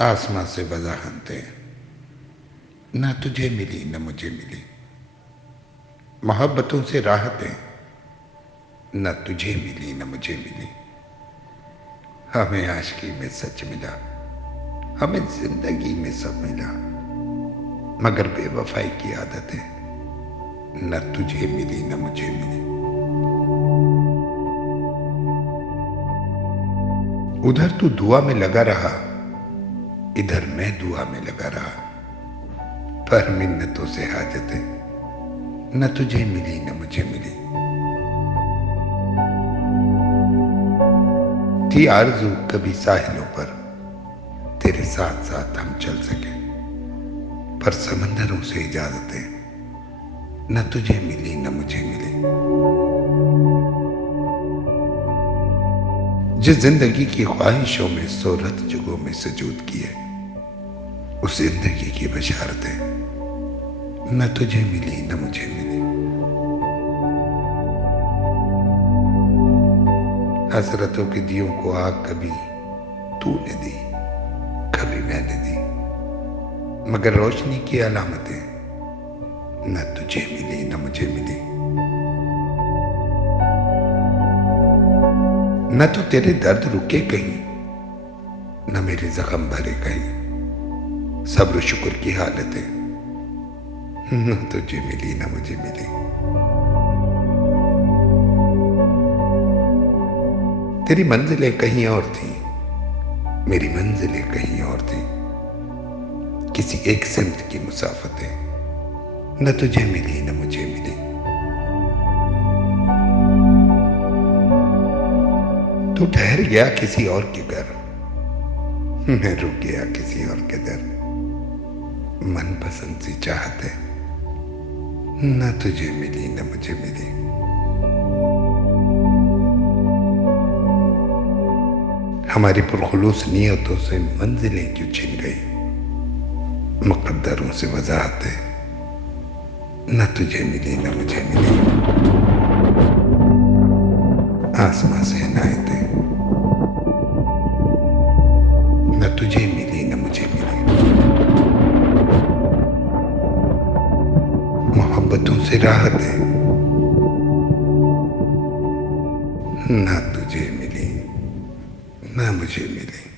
आसमां से वजाहतें न तुझे मिली न मुझे मिली, मोहब्बतों से राहतें न तुझे मिली न मुझे मिली। हमें आशिकी में सच मिला, हमें जिंदगी में सब मिला, मगर बेवफाई की आदतें न तुझे मिली न मुझे मिली। उधर तू दुआ में लगा रहा, इधर मैं दुआ में लगा रहा, पर मिन्नतों से हाजतें न तुझे मिली न मुझे मिली। थी आरज़ू कभी साहिलों पर तेरे साथ साथ हम चल सके, पर समंदरों से इजाजतें न तुझे मिली न मुझे मिली। जिस जिंदगी की ख्वाहिशों में सोरत जुगों में सजूद किए, उस जिंदगी की बशारतें न तुझे मिली न मुझे मिली। हसरतों के दियों को आग कभी तूने दी, कभी मैंने दी, मगर रोशनी की अलामतें न तुझे मिली न मुझे मिली। न तो तेरे दर्द रुके कहीं, न मेरे जख्म भरे कहीं, सब्र शुक्र की हालतें न तुझे मिली न मुझे मिली। तेरी मंजिलें कहीं और थी, मेरी मंजिलें कहीं और थी, किसी एक सिमत की मुसाफतें न तुझे मिली न मुझे मिली। तू ठहर गया किसी और के घर, मैं रुक गया किसी और के दर, मनपसंद सी चाहते न तुझे मिली न मुझे मिली। हमारी पुरखुलूस नियतों से मंजिलें क्यों छिन गई, मुकद्दरों से वजाहतें न तुझे मिली न मुझे मिली। आसमां से इनायतें न तुझे मिली न मुझे मिली। मोहब्बतों से राहतें न तुझे मिली न मुझे मिली।